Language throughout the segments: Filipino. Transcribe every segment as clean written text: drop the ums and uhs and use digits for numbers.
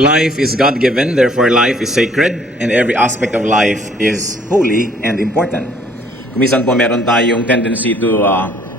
Life is God-given, therefore life is sacred, and every aspect of life is holy and important. Kumisan po meron tayong tendency to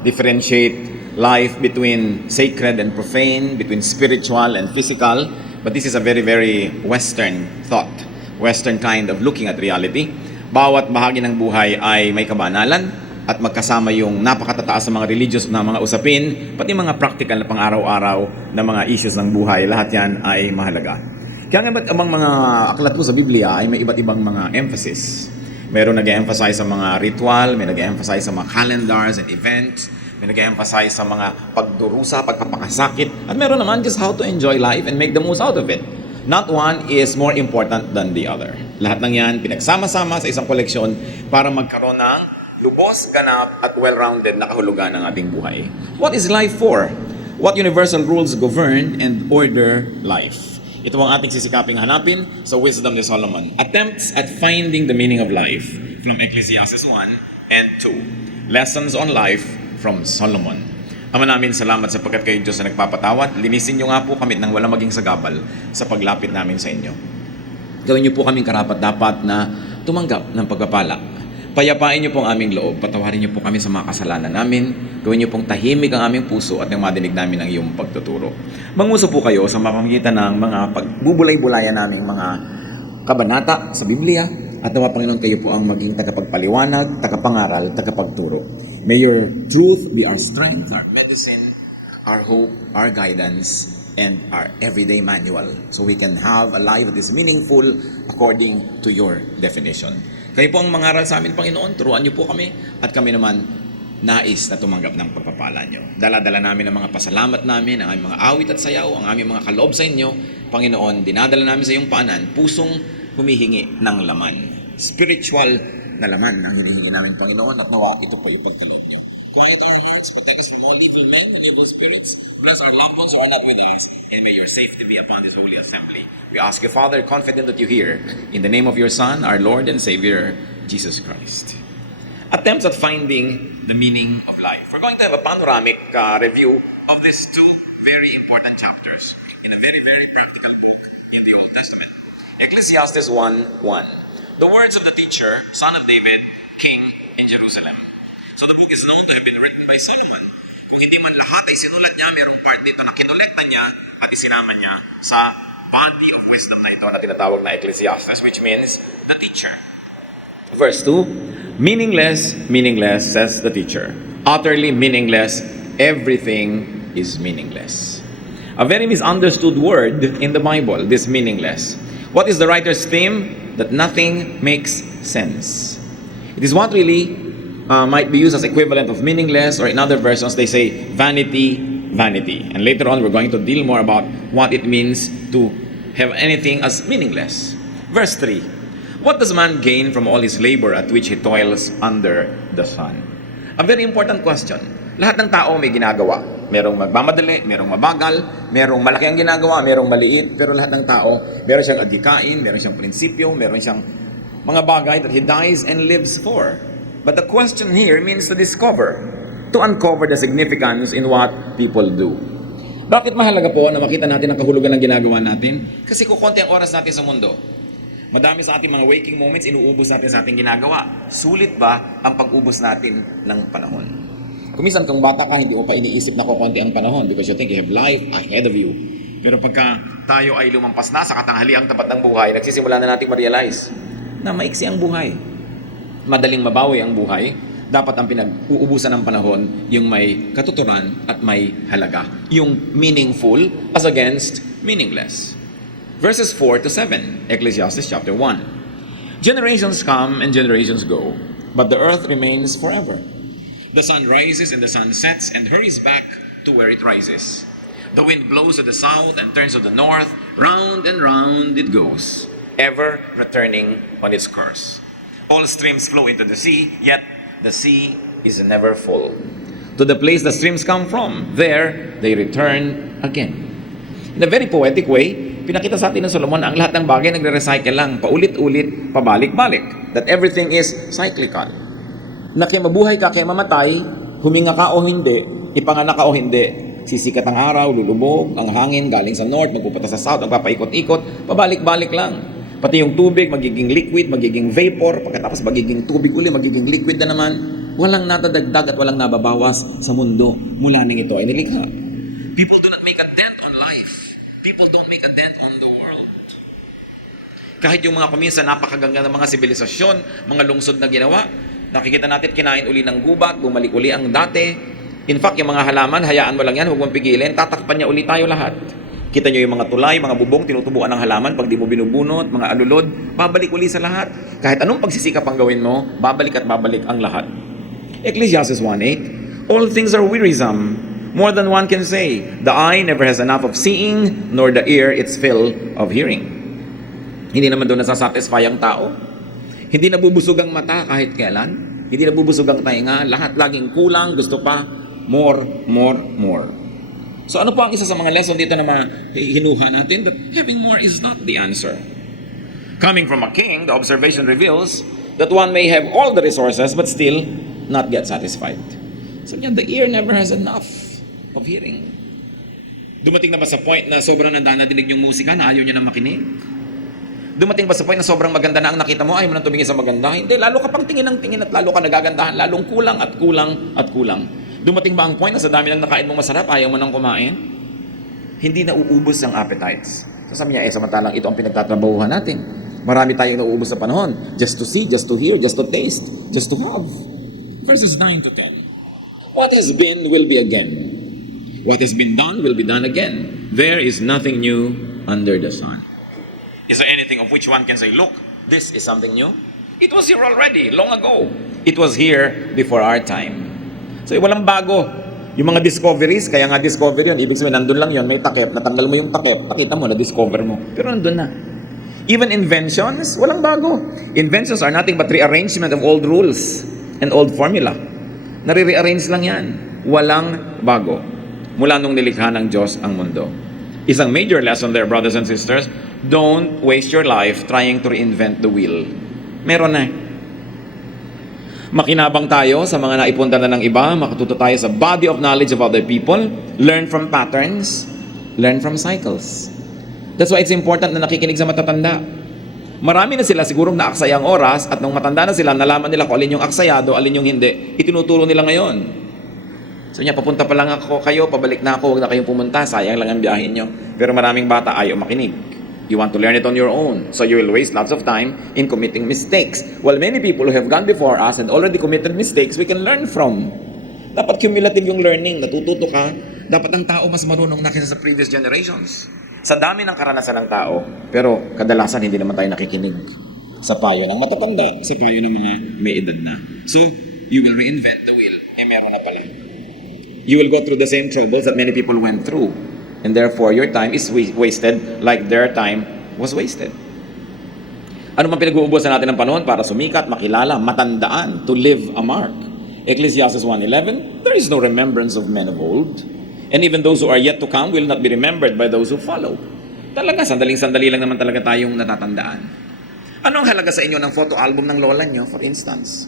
differentiate life between sacred and profane, between spiritual and physical, but this is a very, very Western thought, Western kind of looking at reality. Bawat bahagi ng buhay ay may kabanalan at magkasama yung napakatataas ng mga religious na mga usapin, pati mga practical na pang-araw-araw na mga issues ng buhay, lahat yan ay mahalaga. Kaya nga ba't amang mga aklat po sa Biblia ay may iba't ibang mga emphasis. Meron nag-emphasize sa mga ritual, may nag-emphasize sa mga calendars and events, may nag-emphasize sa mga pagdurusa, pagpapakasakit, at meron naman just how to enjoy life and make the most out of it. Not one is more important than the other. Lahat ng yan pinagsama-sama sa isang koleksyon para magkaroon ng lubos, ganap, at well-rounded na kahulugan ng ating buhay. What is life for? What universal rules govern and order life? Ito ang ating sisikaping hanapin sa Wisdom ni Solomon. Attempts at finding the meaning of life from Ecclesiastes 1 and 2. Lessons on life from Solomon. Ama namin, salamat sapagkat kayo Diyos na nagpapatawad. Linisin niyo nga po kami nang walang maging sagabal sa paglapit namin sa inyo. Gawin niyo po kaming karapat-dapat na tumanggap ng pagpapala. Payapain niyo po ang aming loob, patawarin niyo po kami sa mga kasalanan namin, gawin niyo pong tahimik ang aming puso at nang madinig namin ang iyong pagtuturo. Manguso po kayo sa pamamagitan ng mga pagbubulay-bulayan naming mga kabanata sa Biblia at nawa Panginoon kayo po ang maging tagapagpaliwanag, tagapangaral, tagapagturo. May your truth be our strength, our medicine, our hope, our guidance, and our everyday manual so we can have a life that is meaningful according to your definition. Kayo po ang mangaral sa amin, Panginoon. Turuan niyo po kami at kami naman nais na tumanggap ng pagpapala niyo. Dala-dala namin ang mga pasalamat namin, ang aming mga awit at sayaw, ang aming mga kaloob sa inyo. Panginoon, dinadala namin sa iyong paanan, pusong humihingi ng laman. Spiritual na laman ang hinihingi namin, Panginoon, at nawa ito po yung pagkaloob niyo. Quiet our hearts, protect us from all evil men and evil spirits. Bless our loved ones who are not with us, and may your safety be upon this holy assembly. We ask you, Father, confident that you hear, in the name of your Son, our Lord and Savior, Jesus Christ. Attempts at finding the meaning of life. We're going to have a panoramic review of these two very important chapters in a very, very practical book in the Old Testament. Ecclesiastes 1:1. The words of the teacher, son of David, king in Jerusalem. So the book is known to have been written by Solomon. Kung hindi man lahat ay sinulat niya, mayroong part dito na kinolekta niya at isinama niya sa body of wisdom na ito na tinatawag na Ecclesiastes, which means the teacher. Verse 2, meaningless, meaningless, says the teacher. Utterly meaningless, everything is meaningless. A very misunderstood word in the Bible, this meaningless. What is the writer's theme? That nothing makes sense. It is what really might be used as equivalent of meaningless, or in other versions they say vanity, vanity. And later on we're going to deal more about what it means to have anything as meaningless. Verse 3. What does man gain from all his labor at which he toils under the sun? A very important question. Lahat ng tao may ginagawa. Merong magmamadali, merong mabagal, merong malaki ang ginagawa, merong maliit, pero lahat ng tao, meron siyang adhikain, meron siyang prinsipyo, meron siyang mga bagay that he dies and lives for. But the question here means to discover, to uncover the significance in what people do. Bakit mahalaga po na makita natin ang kahulugan ng ginagawa natin? Kasi kukunti ang oras natin sa mundo. Madami sa ating mga waking moments, inuubos natin sa ating ginagawa. Sulit ba ang pag-ubos natin ng panahon? Kumisan kung bata ka, hindi mo pa iniisip na kukunti ang panahon because you think you have life ahead of you. Pero pagka tayo ay lumampas na sa katanghaliang tapat ng buhay, nagsisimula na natin ma-realize na maiksi ang buhay. Madaling mabawi ang buhay, dapat ang pinag-uubusan ng panahon yung may katuturan at may halaga. Yung meaningful as against meaningless. Verses 4 to 7, Ecclesiastes chapter 1. Generations come and generations go, but the earth remains forever. The sun rises and the sun sets and hurries back to where it rises. The wind blows to the south and turns to the north, round and round it goes, ever returning on its course. All streams flow into the sea, yet the sea is never full. To the place the streams come from, there they return again. In a very poetic way, pinakita sa atin ng Solomon ang lahat ng bagay nagre-recycle lang, paulit-ulit, pabalik-balik. That everything is cyclical. Na kaya mabuhay ka, kaya mamatay, huminga ka o hindi, ipanganak ka o hindi, Sisikat ang araw, lulubog, ang hangin galing sa north, magpupunta sa south, magpapaikot-ikot, pabalik-balik lang. Pati yung tubig, magiging liquid, magiging vapor, pagkatapos magiging tubig uli, magiging liquid na naman. Walang natadagdag at walang nababawas sa mundo mula nang ito ay nilikha. People do not make a dent on life. People don't make a dent on the world. Kahit yung mga paminsan napakaganda ng mga sibilisasyon, mga lungsod na ginawa, nakikita natin kinain uli ng gubat, bumalik uli ang dati. In fact, yung mga halaman, hayaan mo lang yan, huwag mong pigilin, tatakpan niya uli tayo lahat. Kita nyo yung mga tulay, mga bubong, tinutubuan ng halaman, pag di mo binubunot, mga alulod, babalik uli sa lahat. Kahit anong pagsisikap ang gawin mo, babalik at babalik ang lahat. Ecclesiastes 1:8, all things are wearisome, more than one can say. The eye never has enough of seeing, nor the ear its fill of hearing. Hindi naman doon nasasatisfy ang tao. Hindi nabubusog ang mata kahit kailan. Hindi nabubusog ang tainga. Lahat laging kulang, gusto pa, more. So ano po ang isa sa mga lesson dito na hinuha natin? That having more is not the answer. Coming from a king, the observation reveals that one may have all the resources but still not get satisfied. So yan, the ear never has enough of hearing. Dumating na ba sa point na sobrang nadinig yung musika na ayaw niya na makinig? Dumating ba sa point na sobrang maganda na ang nakita mo, ayaw mo nang tumingin sa maganda? Hindi, lalo ka pang tingin ng tingin at lalo ka nagagandahan, lalong kulang at kulang at kulang. Dumating ba ang point na sa dami ng nakain mong masarap, ayaw mo nang kumain? Hindi na uubos ang appetites. So sabi niya, samantalang ito ang pinagtatrabahuhan natin. Marami tayong nauubos sa panahon. Just to see, just to hear, just to taste, just to have. Verses 9 to 10. What has been will be again. What has been done will be done again. There is nothing new under the sun. Is there anything of which one can say, look, this is something new? It was here already, long ago. It was here before our time. So, walang bago. Yung mga discoveries, kaya nga discover yun. Ibig sabihin, nandun lang yun, may takip, natanggal mo yung takip, nakita mo, na-discover mo. Pero nandun na. Even inventions, walang bago. Inventions are nothing but rearrangement of old rules and old formula. Nare-rearrange lang yan. Walang bago. Mula nung nilikha ng Diyos ang mundo. Isang major lesson there, brothers and sisters, don't waste your life trying to reinvent the wheel. Meron na. Makinabang tayo sa mga naipunta na ng iba, makatuto tayo sa body of knowledge of other people, learn from patterns, learn from cycles. That's why it's important na nakikinig sa matatanda. Marami na sila sigurong naaksaya ang oras at nung matanda na sila, nalaman nila kung alin yung aksayado, alin yung hindi, itinuturo nila ngayon. So niya, papunta pa lang ako kayo, pabalik na ako, huwag na kayong pumunta, sayang lang ang biyahin nyo. Pero maraming bata ayaw makinig. You want to learn it on your own. So you will waste lots of time in committing mistakes. While many people who have gone before us and already committed mistakes, we can learn from. Dapat cumulative yung learning, natututo ka. Dapat ang tao mas marunong na kaysa sa previous generations. Sa dami ng karanasan ng tao, pero kadalasan hindi naman tayo nakikinig sa payo ng matatanda, sa payo ng mga may edad na. So, you will reinvent the wheel. Meron na pala. You will go through the same troubles that many people went through. And therefore, your time is wasted like their time was wasted. Ano man pinag-uubusan natin ng panahon para sumikat, makilala, matandaan, to leave a mark? Ecclesiastes 1:11, there is no remembrance of men of old. And even those who are yet to come will not be remembered by those who follow. Talaga, sandaling-sandali lang naman talaga tayong natatandaan. Anong halaga sa inyo ng photo album ng lola nyo, for instance?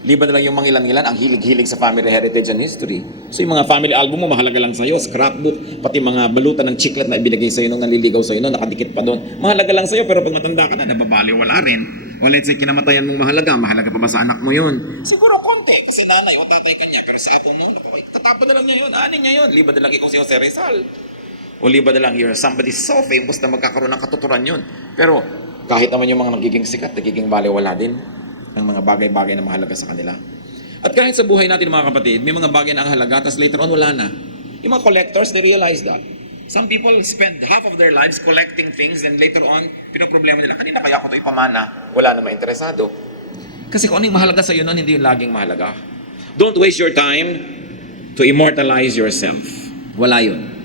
Liban na lang yung mangilan-ngilan, ang hilig-hilig sa family heritage and history. So yung mga family album mo, mahalaga lang sa'yo, scrapbook, pati mga balutan ng chiclet na ibinigay sa'yo nung nanliligaw sa'yo, nung nakadikit pa doon. Mahalaga lang sa'yo, pero pag matanda ka na, nababali, wala rin. O let's say, kinamatayan mong mahalaga pa ba sa anak mo yun? Siguro konti, kasi nanay o tatay ka niya, pero sa apo mo, tatapon na lang niya yun, anin niya yun. Liban na lang ikaw si Jose Rizal. O liban na lang you're somebody so famous na magkakaroon ng katuturan yun. Pero kahit naman yung mga nagiging sikat, nagiging baliwala din ng mga bagay-bagay na mahalaga sa kanila. At kahit sa buhay natin mga kapatid, may mga bagay na ang halaga, tapos later on wala na. Yung mga collectors, they realize that. Some people spend half of their lives collecting things, then later on, pinoproblema nila, kanina kaya ako ito ipamana, wala na interesado. Kasi kung ano yung mahalaga sa iyo noon, hindi yung laging mahalaga. Don't waste your time to immortalize yourself. Wala yun.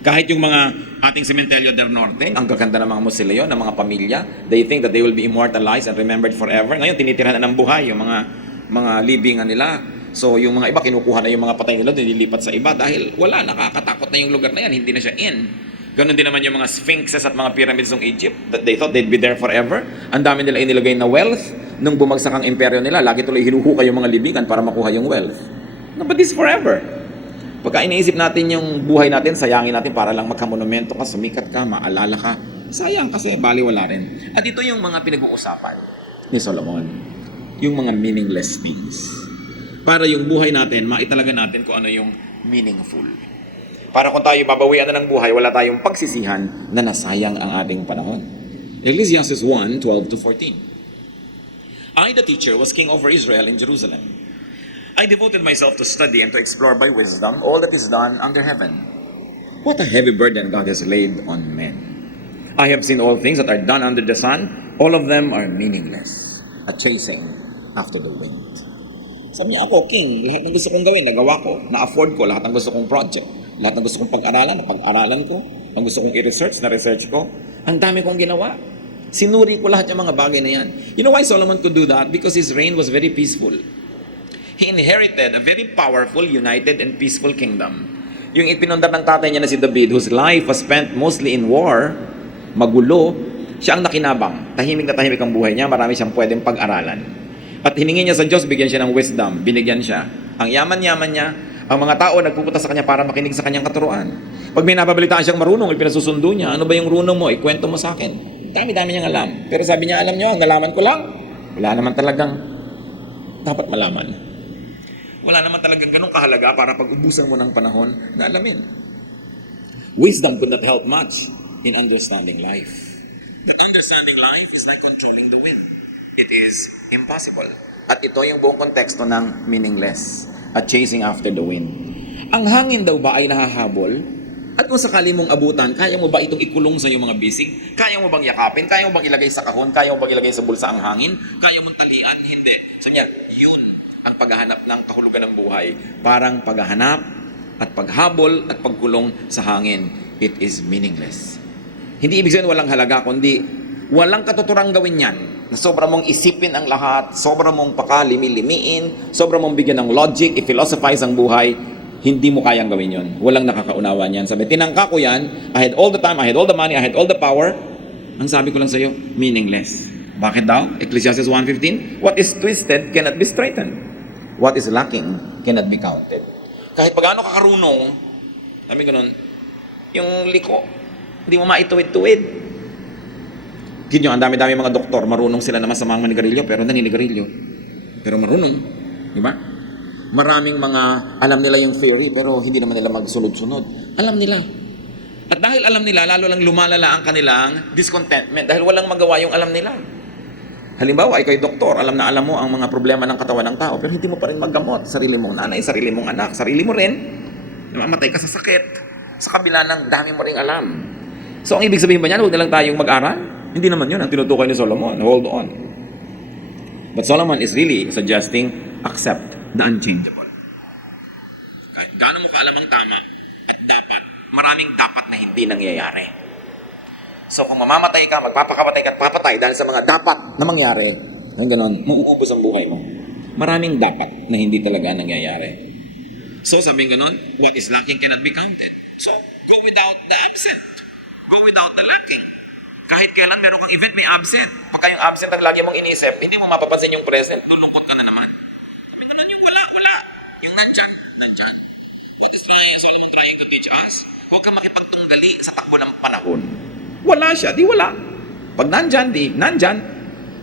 Kahit yung mga ating Cementerio del Norte, ang gaganda ng mga musilyo, ng mga pamilya, they think that they will be immortalized and remembered forever. Ngayon, tinitirahan na ng buhay yung mga libingan nila. So, yung mga iba, kinukuha na yung mga patay nila, nililipat sa iba dahil wala, nakakatakot na yung lugar na yan, hindi na siya in. Ganon din naman yung mga sphinxes at mga pyramids ng Egypt, that they thought they'd be there forever. Ang dami nila inilagay na wealth. Nung bumagsak ang imperyo nila, lagi tuloy hinuhukay yung mga libingan para makuha yung wealth. No, but this forever. Pagka iniisip natin yung buhay natin, sayangin natin para lang magkamonumento ka, sumikat ka, maalala ka. Sayang kasi baliwala rin. At ito yung mga pinag-uusapan ni Solomon. Yung mga meaningless things. Para yung buhay natin, maitalaga natin kung ano yung meaningful. Para kung tayo babawian na ng buhay, wala tayong pagsisihan na nasayang ang ating panahon. Ecclesiastes 1:12-14. I, the teacher, was king over Israel in Jerusalem. I devoted myself to study and to explore by wisdom all that is done under heaven. What a heavy burden God has laid on men. I have seen all things that are done under the sun. All of them are meaningless, a chasing after the wind. Sabi niya, ako, king, lahat ng gusto kong gawin, nagawa ko, na-afford ko, lahat ng gusto kong project, lahat ng gusto kong pag-aralan, napag-aralan ko, ang gusto kong i-research, na-research ko, ang dami kong ginawa. Sinuri ko lahat yung mga bagay na yan. You know why Solomon could do that? Because his reign was very peaceful. He inherited a very powerful, united, and peaceful kingdom. Yung ipinundar ng tatay niya na si David, whose life was spent mostly in war, magulo, siya ang nakinabang. Tahimik na tahimik ang buhay niya, marami siyang pwedeng pag-aralan. At hiningi niya sa Diyos, bigyan siya ng wisdom, binigyan siya. Ang yaman-yaman niya, ang mga tao nagpupunta sa kanya para makinig sa kanyang katuruan. Pag may nababalitaan siyang marunong, ipinasusundo niya, ano ba yung runong mo? Ikwento mo sa akin. Dami-dami niyang alam. Pero sabi niya, alam niyo, ang nalaman ko lang, wala naman talagang dapat malaman. Wala naman talagang ganun kahalaga para pag-ubusan mo ng panahon na alamin. Wisdom could not help much in understanding life. That understanding life is like controlling the wind. It is impossible. At ito yung buong konteksto ng meaningless at chasing after the wind. Ang hangin daw ba ay nahahabol? At kung sakali mong abutan, kaya mo ba itong ikulong sa iyong mga bisig? Kaya mo bang yakapin? Kaya mo bang ilagay sa kahon? Kaya mo bang ilagay sa bulsa ang hangin? Kaya mong talian? Hindi. So niya, yun ang paghahanap ng kahulugan ng buhay. Parang paghahanap at paghabol at pagkulong sa hangin. It is meaningless. Hindi ibig sabihin walang halaga, kundi walang katuturang gawin yan. Na sobra mong isipin ang lahat, sobra mong pakalimi-limiin, sobra mong bigyan ng logic, i-philosophize ang buhay, hindi mo kayang gawin yon. Walang nakakaunawa niyan. Sabi, tinangka ko yan, I had all the time, I had all the money, I had all the power. Ang sabi ko lang sa iyo, meaningless. Bakit daw? Ecclesiastes 1:15, what is twisted cannot be straightened. What is lacking cannot be counted. Kahit pagano ka karunong, sabi ganun, yung liko, hindi mo maituwid-tuwid. Ganyan, ang dami-dami mga doktor, marunong sila na masamang manigarilyo, pero naninigarilyo. Pero marunong, di ba? Maraming mga alam nila yung theory, pero hindi naman nila magsunod-sunod. Alam nila. At dahil alam nila, lalo lang lumalala ang kanilang discontentment dahil walang magawa yung alam nila. Halimbawa, ikaw ay doktor, alam na alam mo ang mga problema ng katawan ng tao, pero hindi mo pa rin maggamot. Sarili mong nanay, sarili mong anak, sarili mo rin. Namamatay ka sa sakit. Sa kabila ng dami mo ring alam. So, ang ibig sabihin ba niyan, huwag na lang tayong mag-aral? Hindi naman yun ang tinutukoy ni Solomon. Hold on. But Solomon is really suggesting accept the unchangeable. Kahit gaano mo kaalam ang tama at dapat, maraming dapat na hindi nangyayari. So kung mamamatay ka, magpapakamatay ka at papatay dahil sa mga dapat na mangyari, ang ganon, mauubos ang buhay mo. Maraming dapat na hindi talaga nangyayari. So sabi ganon, what is lacking cannot be counted. So go without the absent. Go without the lacking. Kahit kailan meron kang event, may absent. Pagka yung absent ang lagi mong inisip, hindi mo mapapansin yung present, lulungkot ka na naman. Sabi ganon, yung wala. Yung nandyan. That is why Solomon trying to teach us. Huwag ka makipagtunggali sa takbo ng panahon. Wala siya, di wala. Pag nandyan, di nandyan.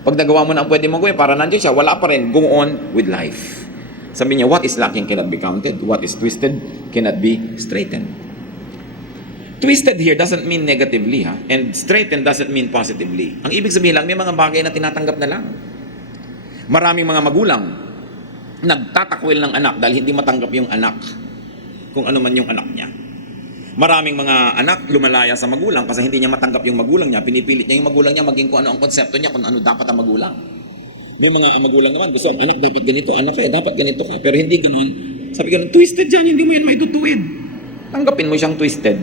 Pag nagawa mo na ang pwede mong gawin para nandyan siya, wala pa rin. Go on with life. Sabi niya, what is lacking cannot be counted. What is twisted cannot be straightened. Twisted here doesn't mean negatively, ha? And straightened doesn't mean positively. Ang ibig sabihin lang, may mga bagay na tinatanggap na lang. Maraming mga magulang nagtatakwil ng anak dahil hindi matanggap yung anak kung ano man yung anak niya. Maraming mga anak lumalaya sa magulang kasi hindi niya matanggap yung magulang niya. Pinipilit niya yung magulang niya maging kung ano ang konsepto niya, kung ano dapat ang magulang. May mga magulang naman, gusto ang anak dapat ganito, anak ka dapat ganito ka. Pero hindi ganoon. Sabi ganun, twisted yan, hindi mo yan maitutuwid. Tanggapin mo siyang twisted.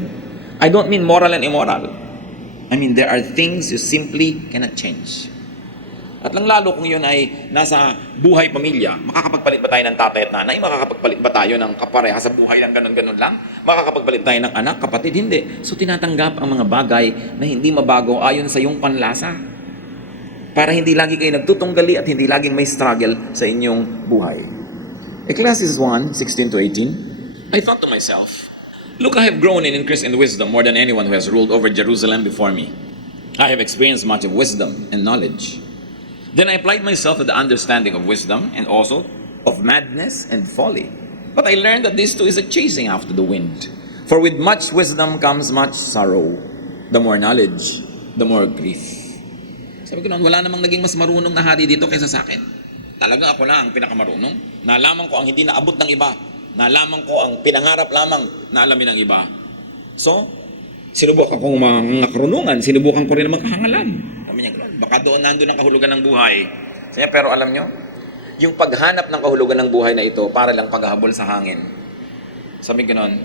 I don't mean moral and immoral. I mean there are things you simply cannot change. At lang lalo kung yun ay nasa buhay pamilya, makakapagpalit ba tayo ng tatay at nanay? Makakapagpalit ba tayo ng kapareha sa buhay lang ganun-ganun lang? Makakapagpalit tayo ng anak, kapatid? Hindi. So tinatanggap ang mga bagay na hindi mabago ayon sa iyong panlasa. Para hindi lagi kayo nagtutunggali at hindi laging may struggle sa inyong buhay. Ecclesiastes 1:16-18. I thought to myself, look, I have grown in increase in wisdom more than anyone who has ruled over Jerusalem before me. I have experienced much of wisdom and knowledge. Then I applied myself to the understanding of wisdom and also of madness and folly. But I learned that this too is a chasing after the wind. For with much wisdom comes much sorrow. The more knowledge, the more grief. Sabi ko noon, wala namang naging mas marunong na hari dito kaysa sa akin. Talagang ako lang ang pinakamarunong. Nalaman ko ang hindi naabot ng iba. Nalaman ko ang pinangarap lamang na alamin ng iba. So, sinubukan kong mga karunungan, sinubukan ko rin ang makahangalan. Sabi niya, baka doon nandun ang kahulugan ng buhay. Sabi niya, pero alam nyo, yung paghanap ng kahulugan ng buhay na ito, para lang paghahabol sa hangin. Sabi ko noon,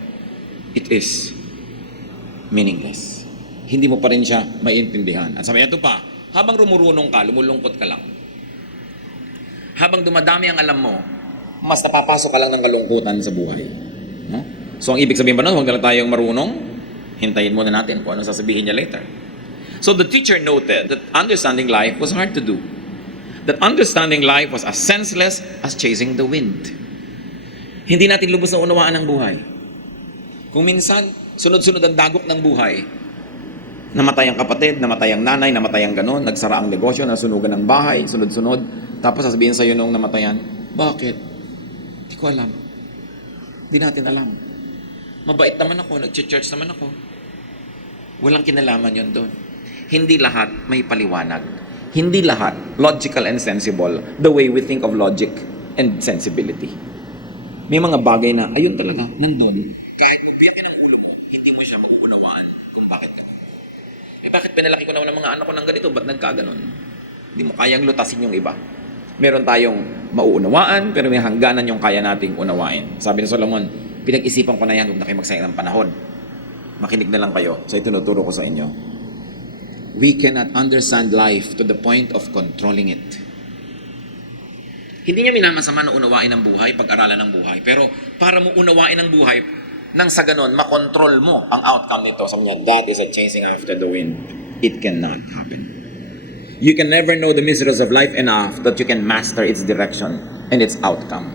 it is meaningless. Hindi mo pa rin siya maiintindihan. At sabi niya, ito pa, habang rumurunong ka, lumulungkot ka lang. Habang dumadami ang alam mo, mas napapasok ka lang ng kalungkutan sa buhay. No? So, ang ibig sabihin ba nun, huwag na lang tayong marunong, hintayin muna natin kung ano sasabihin niya later. So, the teacher noted that understanding life was hard to do. That understanding life was as senseless as chasing the wind. Hindi natin lubos na unawaan ang buhay. Kung minsan, sunod-sunod ang dagok ng buhay, namatay ang kapatid, namatay ang nanay, namatay ang ganon, nagsara ang negosyo, nasunugan ang bahay, sunod-sunod, tapos sasabihin sa'yo nung namatayan, bakit? Hindi ko alam. Hindi natin alam. Mabait naman ako, nag-church naman ako. Walang kinalaman yon doon. Hindi lahat may paliwanag. Hindi lahat logical and sensible the way we think of logic and sensibility. May mga bagay na, ayun talaga, nandun. Kahit ubiyakin ang ulo mo, hindi mo siya mag-uunawaan kung bakit. Bakit pinalaki ko naman ang mga anak ko ng ganito? Ba't nagkaganon? Hindi mo kayang lutasin yung iba. Meron tayong mauunawaan, pero may hangganan yung kaya nating unawain. Sabi ni Solomon, pinag-isipan ko na yan, huwag na kayo magsayang ng panahon. Makinig na lang kayo sa itinuturo ko sa inyo. We cannot understand life to the point of controlling it. Hindi niya minamasama na unawain ang buhay, pag-aralan ng buhay. Pero para mo unawain ang buhay, nang sa ganon, makontrol mo ang outcome nito. Sabi niya, that is a chasing after the wind. It cannot happen. You can never know the mysteries of life enough that you can master its direction and its outcome.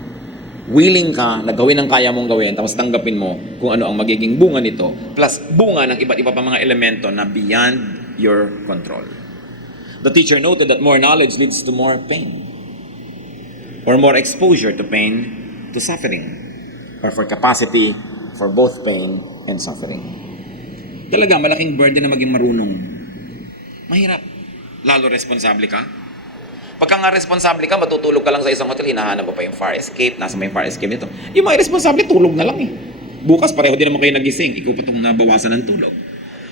Willing ka na gawin ang kaya mong gawin, tapos tanggapin mo kung ano ang magiging bunga nito, plus bunga ng iba't iba pa mga elemento na beyond your control. The teacher noted that more knowledge leads to more pain, or more exposure to pain, to suffering, or for capacity for both pain and suffering. Talaga, malaking burden na maging marunong. Mahirap. Lalo responsable ka. Pagka nga responsable ka, matutulog ka lang sa isang hotel, hinahanap mo pa yung fire escape, nasa may fire escape nito. Yung mga responsable, tulog na lang eh. Bukas, pareho din naman kayo nagising, ikaw pa itong nabawasan ng tulog.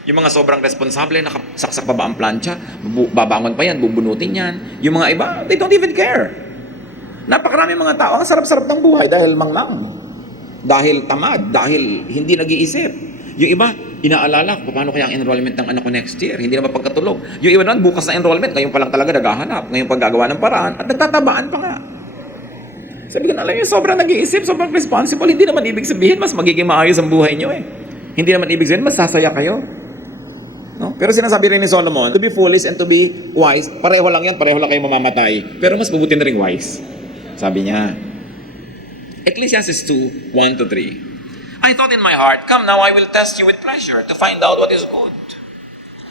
Yung mga sobrang responsable, nakasaksak pa ba ang plancha, babangon pa yan, bubunutin yan. Yung mga iba, they don't even care. Napakarami mga tao, ang sarap-sarap ng buhay dahil manglang. Dahil tamad, dahil hindi nag-iisip. Yung iba, inaalala, paano kaya ang enrollment ng anak ko next year? Hindi na mapagkatulog. Yung iba naman, bukas na enrollment, ngayon pa lang talaga naghahanap, ngayon pa gagawa ng paraan, at nagtatabaan pa nga. Sabi ko na alam nyo, sobrang nag-iisip, sobrang responsible, hindi naman ibig sabihin, mas magiging maayos ang buhay nyo eh. Hindi naman ibig sabihin, mas sasaya kayo. No? Pero sinasabi rin ni Solomon, to be foolish and to be wise, pareho lang yan, pareho lang kayo mamamatay. Pero mas mabuti na rin wise. Sabi niya, Ecclesiastes 2, 1-3. I thought in my heart, come now, I will test you with pleasure to find out what is good.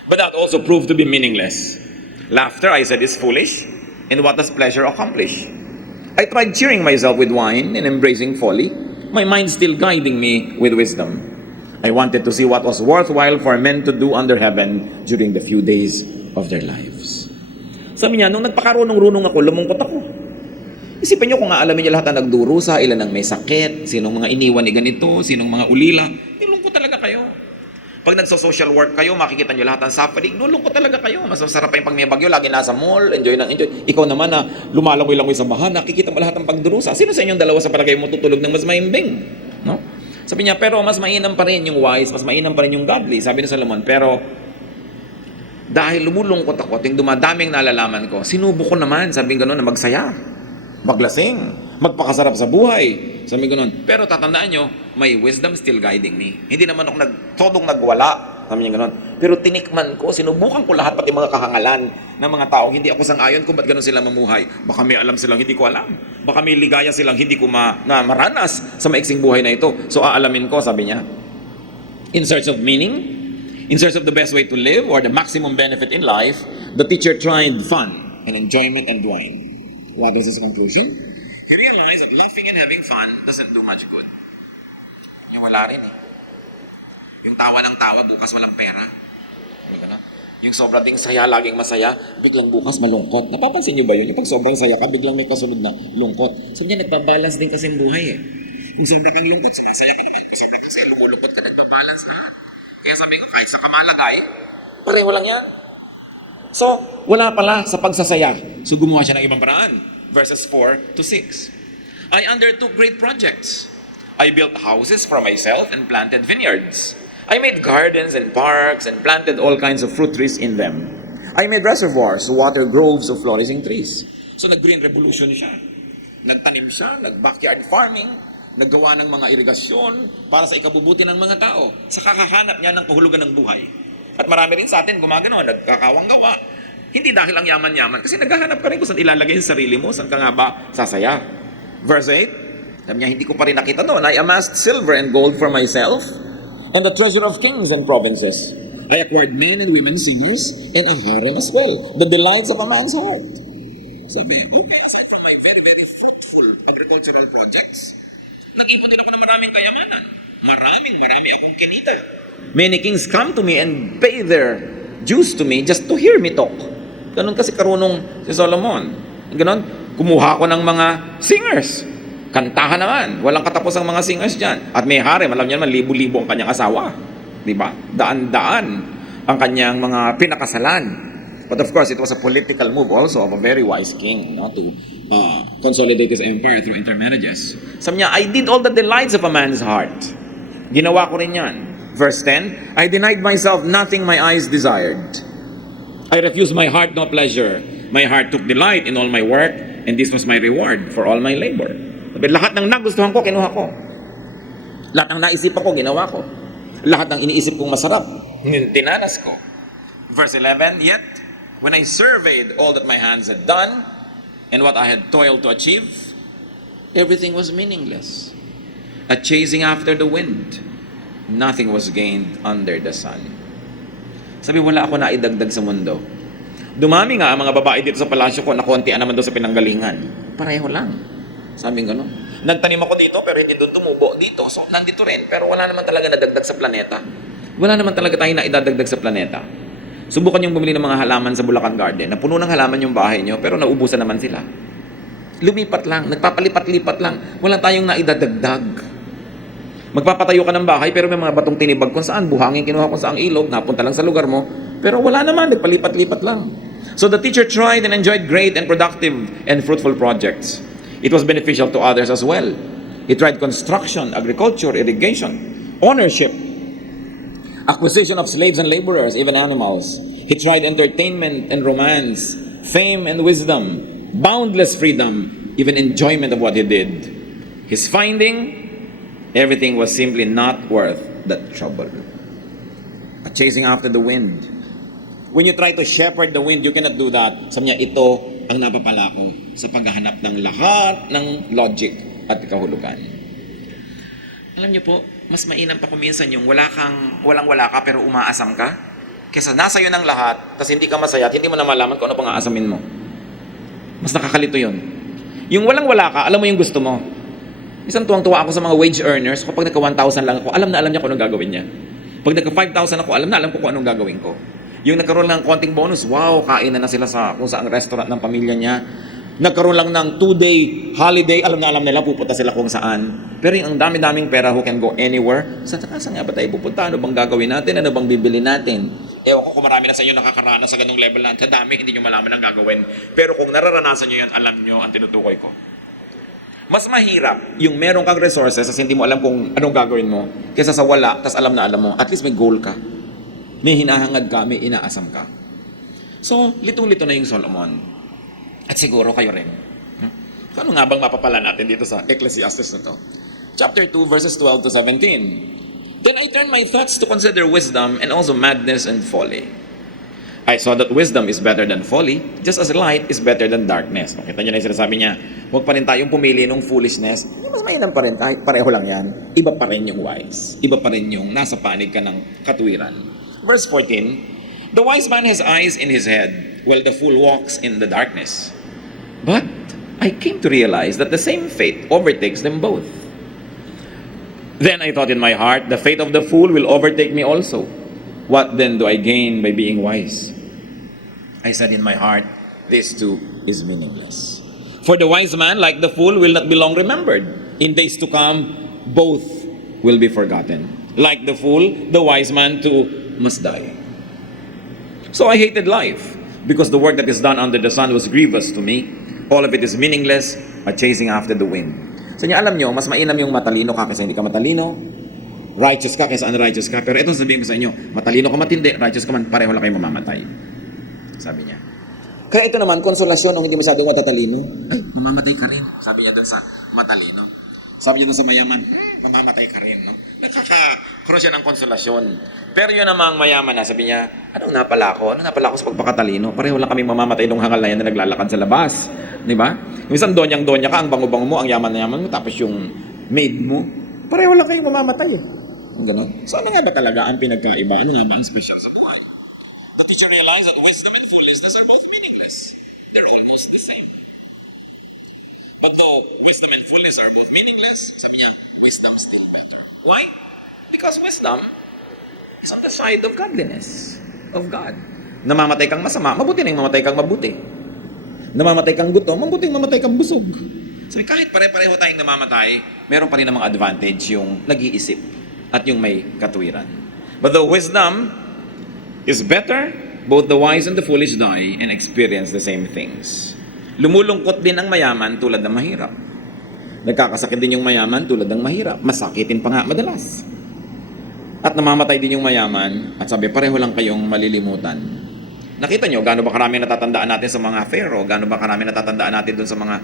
But that also proved to be meaningless. Laughter, I said, is foolish. And what does pleasure accomplish? I tried cheering myself with wine and embracing folly, my mind still guiding me with wisdom. I wanted to see what was worthwhile for men to do under heaven during the few days of their lives. Sabi niya, nung nagpakarunong-runong ako, lumungkot ako. Isipin nyo kung aalamin nyo lahat ang nagdurusa, ilan ang may sakit, sinong mga iniwan ni ganito, sinong mga ulila, nilungkot talaga kayo. Pag nagso-social work kayo, makikita nyo lahat ang suffering, nilungkot talaga kayo. Mas masarap pa yung pag may bagyo, lagi nasa mall, enjoy ng enjoy. Ikaw naman na lumalangoy-langoy sa baha, nakikita mo lahat ng pagdurusa. Sino sa inyong dalawa sa palagay mo tutulog ng mas maimbing? No? Sabi niya, pero mas mainam pa rin yung wise, mas mainam pa rin yung godly. Sabi ni Solomon, pero dahil lumulungkot ako at yung dumadaming nalalaman ko, sinubo ko naman, sabi gano'n, na magsaya. Maglasing, magpakasarap sa buhay. Sabi ko nun, pero tatandaan nyo, may wisdom still guiding me. Hindi naman ako todong nagwala Sabi niya gano'n. Pero tinikman ko, sinubukan ko lahat, pati mga kahangalan ng mga tao. Hindi ako sang-ayon kung ba't gano'n sila mamuhay. Baka may alam silang hindi ko alam. Baka may ligaya silang hindi ko maranas sa maiksing buhay na ito. So aalamin ko, sabi niya. In search of meaning, in search of the best way to live or the maximum benefit in life, the teacher tried fun and enjoyment and wine. What was his conclusion? He realized that laughing and having fun doesn't do much good. Yung wala rin eh. Yung tawa ng tawa, bukas walang pera. Yung sobrang ding saya, laging masaya, biglang bukas malungkot. Napapansin niyo ba yun? Yung pag sobrang saya ka, biglang may kasunod na lungkot. So niya, nagbabalance din kasi ang buhay eh. Kung sobrang kang lungkot, saya ka naman. Kung sobrang kang saya, lumulungkot ka, nagbabalance lahat. Kaya sabi ko, kahit sa kamalagay, pareho lang yan. So, wala pala sa pagsasaya. So gumawa siya ng ibang paraan. Verses 4 to 6. I undertook great projects. I built houses for myself and planted vineyards. I made gardens and parks and planted all kinds of fruit trees in them. I made reservoirs to water groves of flourishing trees. So nag-green revolution siya. Nagtanim siya, nag-backyard farming, naggawa ng mga irigasyon para sa ikabubuti ng mga tao. Sa kakahanap niya ng kahulugan ng buhay. At marami rin sa atin gumagano, nagkakawang gawa. Hindi dahil ang yaman-yaman, kasi naghahanap ka rin kung saan ilalagay yung sarili mo, saan ka nga ba sasaya. Verse 8, sabi niya, hindi ko pa rin nakita noon, I amassed silver and gold for myself, and the treasure of kings and provinces. I acquired men and women singers, and a harem as well, the delights of a man's heart. Sabi, okay, aside from my very, very fruitful agricultural projects, nag-ipon din ako ng maraming kayamanan. Marami akong kinita. Many kings come to me and pay their dues to me just to hear me talk. Ganon kasi karunong si Solomon. Ganon, kumuha ko ng mga singers. Kantahan naman. Walang katapos ang mga singers dyan. At may harem, alam niyo naman, libo-libo ang kanyang asawa. Diba? Daan-daan ang kanyang mga pinakasalan. But of course, it was a political move also of a very wise king, to consolidate his empire through intermarriages. Sabi niya, I did all the delights of a man's heart. Ginawa ko rin yan. Verse 10, I denied myself nothing my eyes desired. I refused my heart no pleasure. My heart took delight in all my work, and this was my reward for all my labor. Sabi, lahat ng nagustuhan ko, kinuha ko. Lahat ng naisipan ko, ginawa ko. Lahat ng iniisip kong masarap, tinanas ko. Verse 11, yet, when I surveyed all that my hands had done, and what I had toiled to achieve, everything was meaningless. A chasing after the wind. Nothing was gained under the sun. Sabi, wala ako naidagdag sa mundo. Dumami nga ang mga babae dito sa palasyo ko na konti naman doon sa pinanggalingan. Pareho lang. Sabi nga, nagtanim ako dito pero hindi doon tumubo dito. So, nandito rin. Pero wala naman talaga nadagdag sa planeta. Wala naman talaga tayo na idadagdag sa planeta. Subukan yung bumili ng mga halaman sa Bulacan Garden na puno ng halaman yung bahay nyo pero naubusan naman sila. Lumipat lang. Nagpapalipat-lipat lang. Wala tayong naidadagdag. Magpapatayo ka ng bahay pero may mga batong tinibag kung saan, buhangin kinuha kung saan ilog, napunta lang sa lugar mo, pero wala naman, nagpalipat-lipat lang. So the teacher tried and enjoyed great and productive and fruitful projects. It was beneficial to others as well. He tried construction, agriculture, irrigation, ownership, acquisition of slaves and laborers, even animals. He tried entertainment and romance, fame and wisdom, boundless freedom, even enjoyment of what he did. His finding, everything was simply not worth the trouble. A chasing after the wind. When you try to shepherd the wind, you cannot do that. Sabi niya, ito ang napapala ko sa paghahanap ng lahat ng logic at kahulugan. Alam niyo po, mas mainam pa kuminsan yung walang-wala ka pero umaasam ka. Kesa nasa iyo ng lahat, tapos hindi ka masaya at hindi mo na malaman kung ano pang aasamin mo. Mas nakakalito yun. Yung walang-wala ka, alam mo yung gusto mo. Isang tuwang-tuwa ako sa mga wage earners. Kapag nagka-1,000 lang ako, alam niya kung anong gagawin niya. Pag nagka-5,000 ako, alam ko kung anong gagawin ko. Yung nagkaroon lang ng konting bonus, wow, kain na sila sa kung saang restaurant ng pamilya niya. Nagkaroon lang ng 2-day holiday, alam nila, pupunta sila kung saan. Pero yung ang dami-daming pera who can go anywhere, saan nga ba tayo pupunta? Ano bang gagawin natin? Ano bang bibili natin? Ewan ko kung marami na sa inyo nakakaranas sa ganung level na sa dami, hindi nyo malaman ang gagawin. Pero kung nararanasan nyo yan, alam nyo ang tinutukoy ko. Mas mahirap yung meron kang resources kasi hindi mo alam kung anong gagawin mo kaysa sa wala, tas alam na alam mo. At least may goal ka. May hinahangad ka, may inaasam ka. So, litong-lito na yung Solomon. At siguro kayo rin. Ano nga bang mapapala natin dito sa Ecclesiastes na to? Chapter 2, verses 12 to 17. Then I turned my thoughts to consider wisdom and also madness and folly. I saw that wisdom is better than folly, just as light is better than darkness. O, kita nyo na yung sinasabi niya, huwag pa rin tayong pumili ng foolishness. Mas mainam pa rin, pareho lang yan. Iba pa rin yung wise. Iba pa rin yung nasa panig ka ng katwiran. Verse 14, the wise man has eyes in his head, while the fool walks in the darkness. But I came to realize that the same fate overtakes them both. Then I thought in my heart, the fate of the fool will overtake me also. What then do I gain by being wise? I said in my heart, this too is meaningless. For the wise man, like the fool, will not be long remembered. In days to come, both will be forgotten. Like the fool, the wise man too must die. So I hated life, because the work that is done under the sun was grievous to me. All of it is meaningless, a chasing after the wind. So niya, alam nyo, mas mainam yung matalino ka kaysa hindi ka matalino. Righteous ka kaysa unrighteous ka. Pero ito sabihin ko sa inyo, matalino ka matindi, righteous ka man, pareho lang kayo mamamatay. Sabi niya. Kaya ito naman, konsolasyon kung hindi masyadong matatalino, ay, mamamatay ka rin. Sabi niya dun sa matalino. Sabi niya dun sa mayaman, mamamatay ka rin. No? Nakaka-cross siya ng konsolasyon. Pero yun namang mayaman na, sabi niya, anong napala ako? Anong napala ako sa pagpakatalino? Pareho lang kami mamamatay nung hangal na yan na naglalakad sa labas. Di ba? Minsan donyang-donya ka, ang bango-bango mo, ang yaman na yaman mo, tapos yung maid mo, pareho lang kayong mamamatay eh. Ganun. So ano nga ba talaga ang pinagkaiba? Ano naman ang special sa buhay? The teacher realized that wisdom and foolishness are both meaningless. They're almost the same. But though wisdom and foolishness are both meaningless, sabi niya, wisdom is still better. Why? Because wisdom is on the side of godliness, of God. Namamatay kang masama, mabuti na yung mamatay kang mabuti. Namamatay kang gutom, mabuting mamatay kang busog. Sabi, kahit pare-pareho tayong namamatay, meron pa rin namang advantage yung nag-iisip at yung may katwiran. But the wisdom is better, both the wise and the foolish die and experience the same things. Lumulungkot din ang mayaman tulad ng mahirap. Nagkakasakit din yung mayaman tulad ng mahirap. Masakitin pa nga madalas. At namamatay din yung mayaman at sabi, pareho lang kayong malilimutan. Nakita nyo, gaano ba karami natatandaan natin sa mga pharaoh? Gaano ba karami natatandaan natin dun sa mga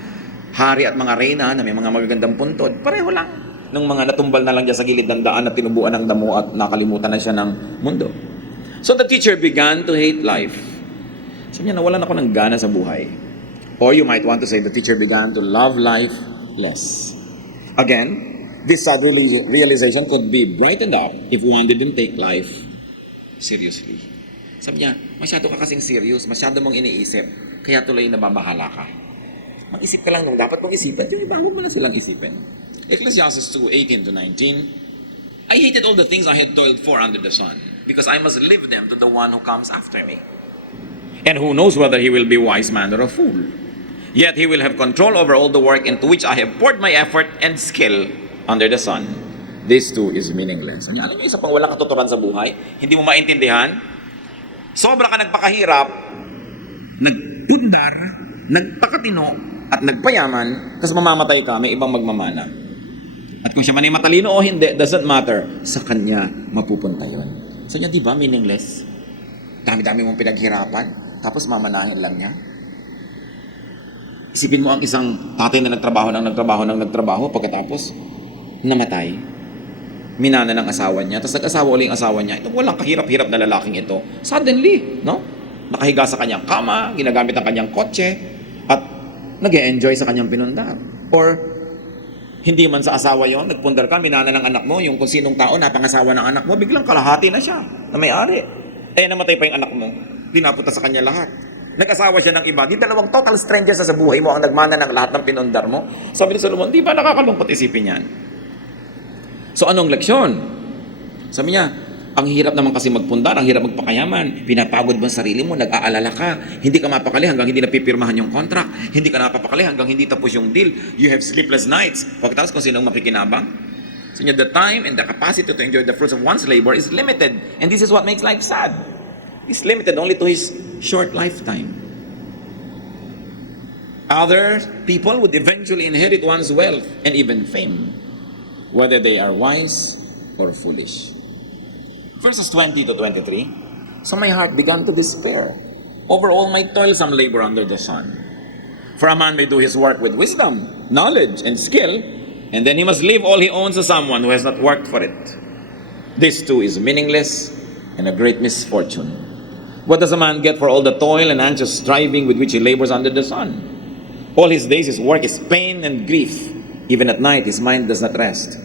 hari at mga reyna na may mga magagandang puntod? Pareho lang. Nung mga natumbal na lang dyan sa gilid ng daan at tinubuan ng damo at nakalimutan na siya ng mundo. So the teacher began to hate life. Sabi niya, nawalan ako ng gana sa buhay. Or you might want to say the teacher began to love life less. Again, this sad realization could be brightened up if one didn't take life seriously. Sabi niya, masyado ka kasing serious, masyado mong iniisip, kaya tuloy nababahala ka. Mag-isip ka lang nung dapat mong isipan, yung iba, huwag mo na silang isipin. Ecclesiastes 2:18-19, I hated all the things I had toiled for under the sun, because I must leave them to the one who comes after me. And who knows whether he will be a wise man or a fool. Yet he will have control over all the work into which I have poured my effort and skill under the sun. This too is meaningless. Alam niyo, isa pang walang katuturan sa buhay, hindi mo maintindihan, sobra ka nagpakahirap, nagpundar, nagpakatino, at nagpayaman, tapos mamamatay ka, may ibang magmamana. At kung siya man ay matalino o hindi, doesn't matter. Sa kanya mapupunta yun. So niya, di ba, meaningless? Dami-dami mong pinaghirapan, tapos mamanahin lang niya. Isipin mo ang isang tatay na nagtrabaho, pagkatapos namatay. Minana ng asawa niya, tapos nag-asawa ulit ang asawa niya. Itong walang kahirap-hirap na lalaking ito, suddenly, no? Nakahiga sa kanyang kama, ginagamit ang kanyang kotse, at nag-e-enjoy sa kanyang pinundar. Or, hindi man sa asawa yon, nagpundar ka, minana ng anak mo, yung kung sinong tao, napangasawa ng anak mo, biglang kalahati na siya, na may-ari. Namatay pa yung anak mo, dinapunta sa kanya lahat. Nag-asawa siya ng iba, di dalawang total strangers sa buhay mo ang nagmana ng lahat ng pinundar mo. Sabi ni Solomon, di ba nakakalungkot isipin yan? So anong leksyon? Sabi niya, ang hirap naman kasi magpundar, ang hirap magpakayaman, pinapagod mo ang sarili mo, nag-aalala ka, hindi ka mapakali hanggang hindi napipirmahan yung contract, hindi ka napapakali hanggang hindi tapos yung deal, you have sleepless nights. Pagkatapos kung sinong makikinabang, so the time and the capacity to enjoy the fruits of one's labor is limited, and this is what makes life sad. He's limited only to his short lifetime. Other people would eventually inherit one's wealth and even fame, whether they are wise or foolish. Verses 20-23, so my heart began to despair over all my toilsome labor under the sun. For a man may do his work with wisdom, knowledge, and skill, and then he must leave all he owns to someone who has not worked for it. This too is meaningless and a great misfortune. What does a man get for all the toil and anxious striving with which he labors under the sun? All his days his work is pain and grief. Even at night his mind does not rest.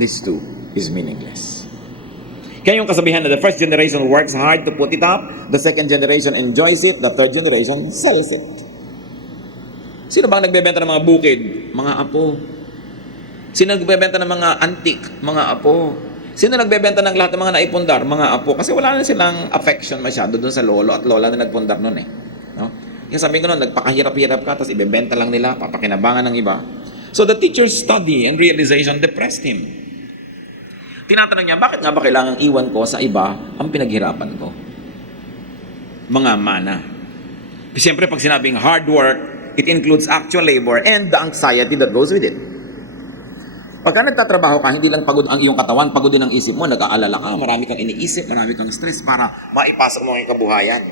This too is meaningless. Kaya yung kasabihan na the first generation works hard to put it up, the second generation enjoys it, the third generation sells it. Sino bang nagbebenta ng mga bukid? Mga apo. Sino nagbebenta ng mga antik? Mga apo. Sino nagbebenta ng lahat ng mga naipundar? Mga apo. Kasi wala na silang affection masyado dun sa lolo at lola na nagpundar nun eh. No? Yung sabi ko nun, nagpakahirap-hirap ka, tapos ibebenta lang nila, papakinabangan ng iba. So the teacher's study and realization depressed him. Tinatanong niya, bakit nga ba kailangang iwan ko sa iba ang pinaghirapan ko? Mga mana. Siyempre, pag sinabing hard work, it includes actual labor and the anxiety that goes with it. Pagka nagtatrabaho ka, hindi lang pagod ang iyong katawan, pagod din ang isip mo, nag-aalala ka, marami kang iniisip, marami kang stress para maipasok mo ang kabuhayan.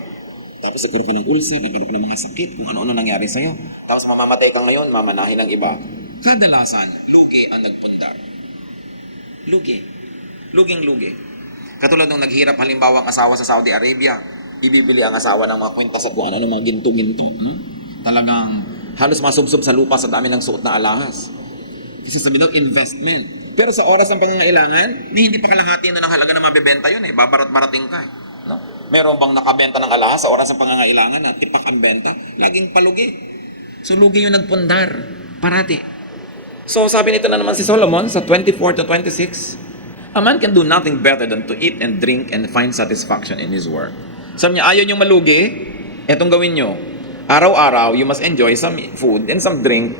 Tapos nagkaroon ka ng ulcer, nagkaroon ka ng mga sakit, kung ano-ano nangyari sa'yo. Tapos mamamatay ka ngayon, mamanahin ang iba. Kadalasan, lugi ang nagpundar. Lugi. Luging-lugi. Katulad nung naghirap halimbawa ang asawa sa Saudi Arabia, ibibili ang asawa ng mga kwintas at kung ano ng mga ginto-ginto. Talagang halos masubsob sa lupa sa dami ng suot na alahas. Kasi sabi daw, investment. Pero sa oras ng pangangailangan, hindi pa kalahati na ng halaga na mabibenta yun eh. Babarat-marating ka eh. No? Meron bang nakabenta ng alahas sa oras ng pangangailangan na tipak ang benta? Laging palugi. So lugi yung nagpundar. Parati. So sabi nito na naman si Solomon sa 24 to 26, a man can do nothing better than to eat and drink and find satisfaction in his work. Sabi niya, ayaw niyong malugi, etong gawin niyo. Araw-araw, you must enjoy some food and some drink,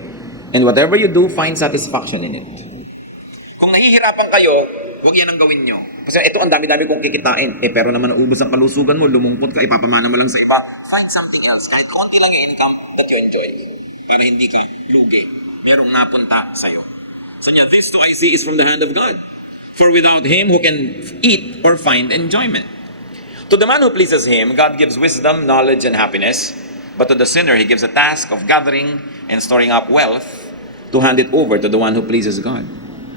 and whatever you do, find satisfaction in it. Kung nahihirapan kayo, huwag yan ang gawin niyo. Kasi ito ang dami-dami kong kikitain. Pero naman naubos ang kalusugan mo, lumungkot ka, ipapamana mo lang sa iba. Find something else. Kahit konti lang yung income that you enjoy. Para hindi ka lugi. Merong napunta sa'yo. So niya, this too I see is from the hand of God. For without Him, who can eat or find enjoyment? To the man who pleases Him, God gives wisdom, knowledge, and happiness. But to the sinner, He gives a task of gathering and storing up wealth to hand it over to the one who pleases God.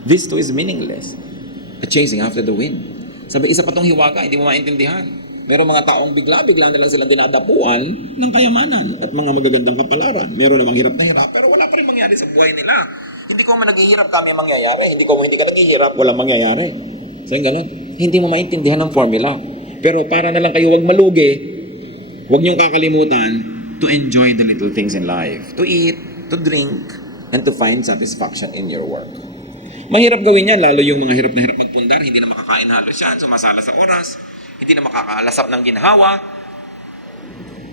This too is meaningless. A chasing after the wind. Sabi, isa pa tong hiwaga, hindi mo maintindihan. Meron mga taong bigla na lang silang dinadapuan ng kayamanan at mga magagandang kapalaran. Meron namang hirap na hirap, pero wala pa rin mangyari sa buhay nila. Hindi ko man naghihirap, kami ang mangyayari. Hindi ka naghihirap, walang mangyayari. So yung ganun, hindi mo maintindihan ng formula. Pero para na lang kayo wag malugi, wag niyong kakalimutan to enjoy the little things in life. To eat, to drink, and to find satisfaction in your work. Mahirap gawin yan, lalo yung mga hirap na hirap magpundar, hindi na makakain halos yan, sumasala sa oras, hindi na makakalasap ng ginhawa.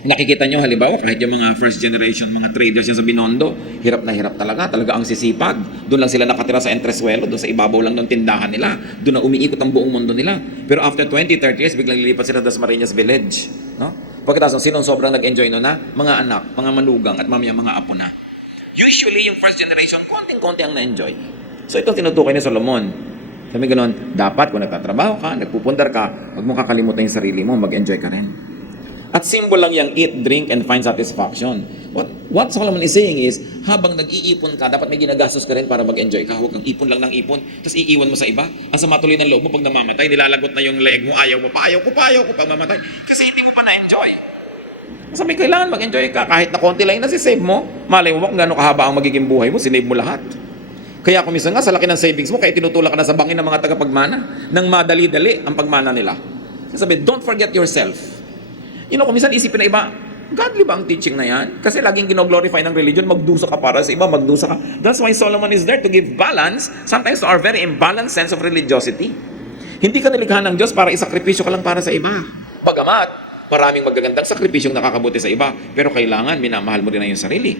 Nakikita nyo halimbawa, kahit yung mga first generation, mga traders yan sa Binondo, hirap na hirap talaga ang sisipag. Doon lang sila nakatira sa entresuelo, doon sa ibabaw lang ng tindahan nila. Doon na umiikot ang buong mundo nila. Pero after 20-30 years, biglang lilipat sila sa Dasmariñas Village. No? Pagkatapos, sinong sobrang nag-enjoy no na? Mga anak, mga manugang, at mamaya mga apo na. Usually, yung first generation, konting-konti ang na-enjoy. So ito tinutukoy ni Solomon. Sabi ganoon, dapat kung nagtatrabaho ka, nagpupundar ka, huwag mo kakalimutan yung sarili mo, mag-enjoy ka rin. At symbol lang yung eat, drink, and find satisfaction. What Solomon is saying is, habang nag-iipon ka, dapat may ginagastos ka rin para mag-enjoy ka. Huwag kang ipon lang ng ipon, tapos iiwan mo sa iba. Ang sama tuloy ng loob mo pag namamatay, nilalagot na yung leg mo, ayaw mo, pa ayaw ko pag mamatay. Kasi hindi mo pa na-enjoy. Sabi, kailangan mag-enjoy ka. Kahit na konti lang yung nasisave mo, malay mo kung gano'ng kahaba ang magiging buhay mo, sinave mo lahat. Kaya kung minsan nga, sa laki ng savings mo, kaya tinutulak ka na sa bangin ng mga tagapagmana, nang madali-dali ang pagmana nila. Sabi, don't forget yourself. Kung minsan isipin na iba, godly ba ang teaching na yan? Kasi laging gino-glorify ng religion, magdusa ka para sa iba, magdusa ka. That's why Solomon is there to give balance, sometimes to our very imbalanced sense of religiosity. Hindi ka nilikha ng Diyos para isakripisyo ka lang para sa iba. Bagamat, maraming magagandang sakripisyong nakakabuti sa iba, pero kailangan minamahal mo rin na yung sarili.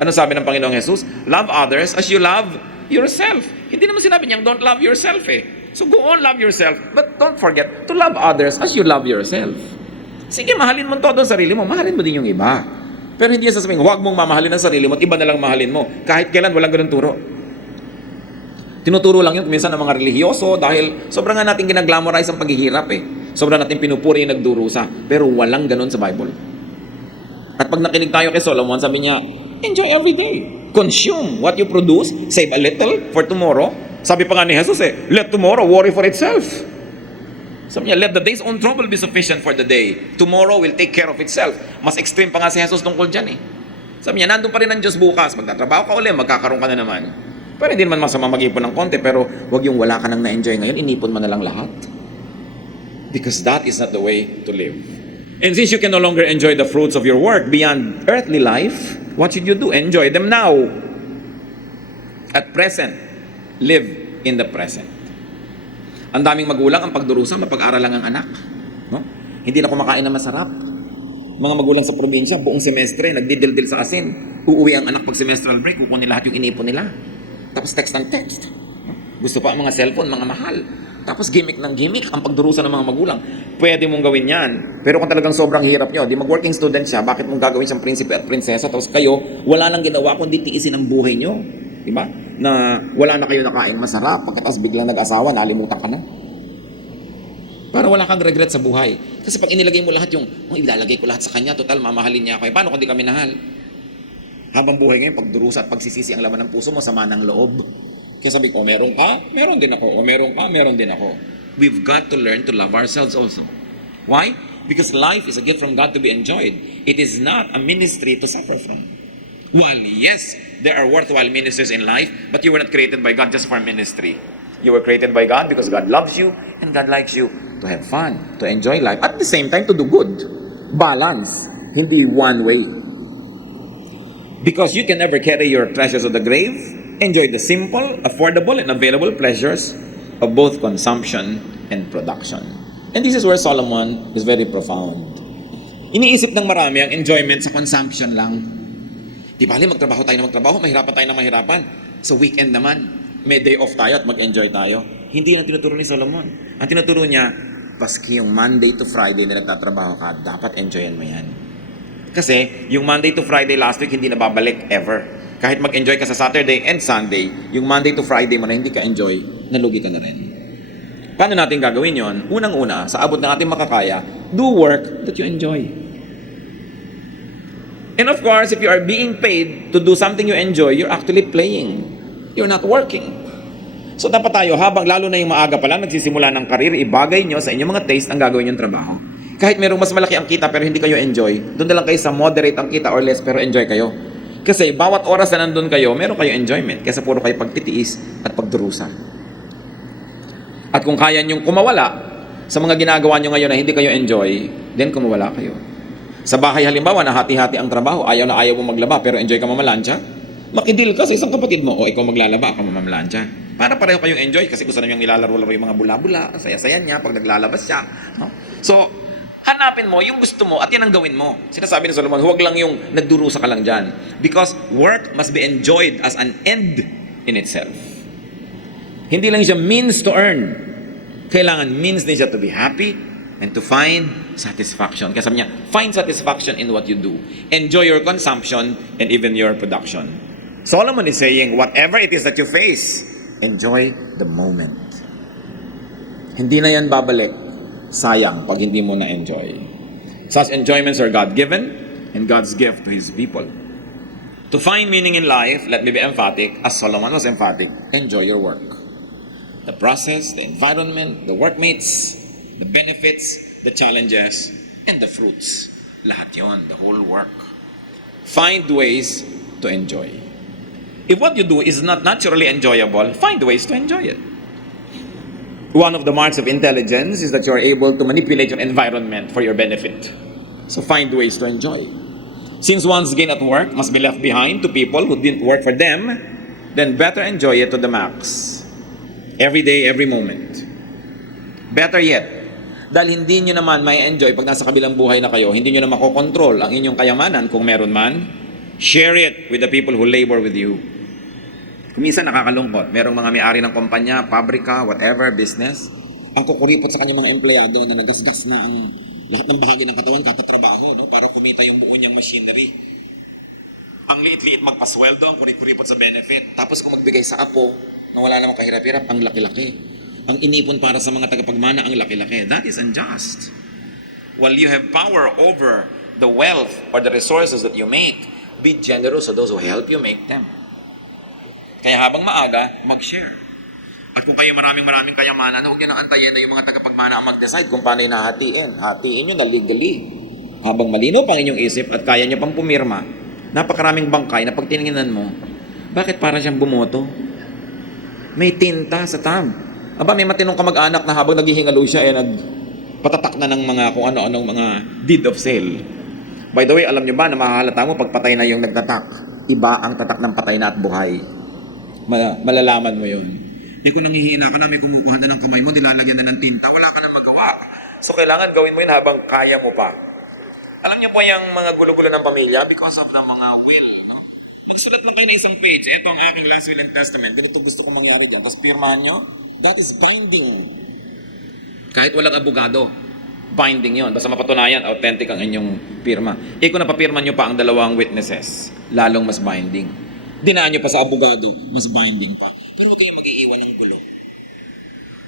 Ano sabi ng Panginoong Jesus? Love others as you love yourself. Hindi naman sinabi niyang don't love yourself eh. So go on, love yourself, but don't forget to love others as you love yourself. Sige, mahalin mo todo ang sarili mo, mahalin mo din yung iba. Pero hindi sasabihin, huwag mong mamahalin ang sarili mo at iba na lang mahalin mo. Kahit kailan, walang ganun turo. Tinuturo lang yun minsan ng mga relihiyoso dahil sobrang nga natin ginaglamorize ang paghihirap eh. Sobrang natin pinupuri yung nagdurusa. Pero walang ganun sa Bible. At pag nakinig tayo kay Solomon, sabi niya, enjoy every day. Consume what you produce, save a little for tomorrow. Sabi pa nga ni Jesus let tomorrow worry for itself. Sabi niya, let the day's own trouble be sufficient for the day. Tomorrow will take care of itself. Mas extreme pa nga si Jesus tungkol dyan eh. Sabi niya, nandun pa rin ang Diyos bukas. Magtatrabaho ka ulit, magkakaroon ka na naman. Pero hindi naman masama mag-ipon ng konti, pero wag yung wala ka nang na-enjoy ngayon, inipon mo na lang lahat. Because that is not the way to live. And since you can no longer enjoy the fruits of your work beyond earthly life, what should you do? Enjoy them now. At present, live in the present. Ang daming magulang ang pagdurusa, mapag-aral lang ang anak. No? Hindi na kumakain na masarap. Mga magulang sa probinsya, buong semestre, nagdidildil sa asin. Uuwi ang anak pag semestral break, kukunin lahat yung inipon nila. Tapos text ng text. Gusto pa ang mga cellphone, mga mahal. Tapos gimmick ng gimmick ang pagdurusa ng mga magulang. Pwede mong gawin yan. Pero kung talagang sobrang hirap nyo, di mag-working student siya, bakit mong gagawin siyang prinsipe at prinsesa? Tapos kayo, wala nang ginawa kundi tiisin ang buhay nyo. Diba? Na wala na kayo nakaing masarap, pagkatapos biglang nag-asawa, nalimutan ka na. Para wala kang regret sa buhay. Kasi pag inilagay mo lahat yung, ilalagay ko lahat sa kanya, total, mamahalin niya ako. Paano kung di kami nahal? Habang buhay ngayon, pagdurusa at pagsisisi ang laman ng puso mo, sama ng loob. Kaya sabi ko, meron ka, meron din ako. O meron ka, meron din ako. We've got to learn to love ourselves also. Why? Because life is a gift from God to be enjoyed. It is not a ministry to suffer from. While yes, there are worthwhile ministries in life, but you were not created by God just for ministry. You were created by God because God loves you and God likes you to have fun, to enjoy life, at the same time to do good. Balance, hindi one way. Because you can never carry your treasures to the grave, enjoy the simple, affordable, and available pleasures of both consumption and production. And this is where Solomon is very profound. Iniisip ng marami ang enjoyment sa consumption lang. Di bali, magtrabaho tayo na magtrabaho, mahirapan tayo na mahirapan. Sa weekend naman, may day off tayo at mag-enjoy tayo. Hindi yan ang tinuturo ni Solomon. Ang tinuturo niya, paski yung Monday to Friday na nagtatrabaho ka, dapat enjoyin mo yan. Kasi yung Monday to Friday last week, hindi na babalik ever. Kahit mag-enjoy ka sa Saturday and Sunday, yung Monday to Friday mo na hindi ka enjoy, nalugi ka na rin. Paano natin gagawin yon? Unang-una, sa abot ng ating makakaya, do work that you enjoy. And of course, if you are being paid to do something you enjoy, you're actually playing. You're not working. So dapat tayo, habang lalo na yung maaga pa lang, nagsisimula ng karir, ibagay nyo sa inyong mga taste ang gagawin yung trabaho. Kahit merong mas malaki ang kita pero hindi kayo enjoy, doon na lang kayo sa moderate ang kita or less pero enjoy kayo. Kasi bawat oras na nandun kayo, meron kayo enjoyment. Kesa puro kayo pagtitiis at pagdurusa. At kung kaya nyong kumawala sa mga ginagawa nyo ngayon na hindi kayo enjoy, then kumawala kayo. Sa bahay halimbawa, nahati-hati ang trabaho, ayaw na ayaw mo maglaba, pero enjoy ka mamalansya, makidil ka sa isang kapatid mo, o ikaw maglalaba, ako mamalansya. Para pareho kayong enjoy, kasi gusto na niyang nilalaro-laro yung mga bula-bula, saya-saya niya pag naglalabas siya. No? So, hanapin mo yung gusto mo at yan ang gawin mo. Sinasabi ni Solomon, huwag lang yung nagdurusa ka lang dyan. Because work must be enjoyed as an end in itself. Hindi lang siya means to earn. Kailangan means din siya to be happy and to find satisfaction. Kaya sabi niya, find satisfaction in what you do. Enjoy your consumption and even your production. Solomon is saying, whatever it is that you face, enjoy the moment. Hindi na yan babalik. Sayang pag hindi mo na-enjoy. Such enjoyments are God-given and God's gift to His people. To find meaning in life, let me be emphatic, as Solomon was emphatic, enjoy your work. The process, the environment, the workmates, the benefits, the challenges, and the fruits. Lahat yon, the whole work. Find ways to enjoy. If what you do is not naturally enjoyable, find ways to enjoy it. One of the marks of intelligence is that you are able to manipulate your environment for your benefit. So find ways to enjoy. Since one's gain at work must be left behind to people who didn't work for them, then better enjoy it to the max. Every day, every moment. Better yet, dahil hindi nyo naman may enjoy pag nasa kabilang buhay na kayo, hindi nyo na makokontrol ang inyong kayamanan kung meron man, share it with the people who labor with you. Kuminsan nakakalungkot, merong mga may-ari ng kumpanya, pabrika, whatever, business, ang kukuripot sa kanyang mga empleyado na nagasgas na ang lahat ng bahagi ng katawan katatrabaho, no? Para kumita yung buo niyang machinery. Ang liit-liit magpasweldo, ang kuripot sa benefit. Tapos kung magbigay sa apo, na wala namang kahirap-hirap, ang laki-laki. Ang inipon para sa mga tagapagmana, ang laki-laki. That is unjust. While you have power over the wealth or the resources that you make, be generous to those who help you make them. Kaya habang maaga, mag-share. At kung kayo maraming kayamanan, huwag nyo nang antayin na yung mga tagapagmana ang mag-decide kung paano yung nahatiin. Hatiin nyo na legally. Habang malinaw pang inyong isip at kaya nyo pang pumirma, napakaraming bangkay na pag tinignan mo, bakit para siyang bumoto? May tinta sa tab. Aba, may matinong kamag-anak na habang naghihingalo siya, nagpatatak na ng mga kung ano-anong mga deed of sale. By the way, alam nyo ba na mahahalata mo pag patay na yung nagtatak? Iba ang tatak ng patay na at buhay. Malalaman mo yun. Di kung nanghihina ka na, may kumukuha na ng kamay mo, nilalagyan na ng tinta, wala ka na magawa. So kailangan gawin mo yun habang kaya mo pa. Alam niyo po yung mga gulo-gulo ng pamilya because of ng mga will. No? Magsulat lang kayo na isang page. Ito ang aking last will and testament. Ganito gusto kong mangyari dyan. Tapos pirmahan nyo, that is binding. Kahit walang abogado, binding yon. Basta mapatunayan, authentic ang inyong pirma. Kung napapirma nyo pa ang dalawang witnesses, lalong mas binding. Dinaan nyo pa sa abogado, mas binding pa. Pero huwag kayong mag-iiwan ng gulo.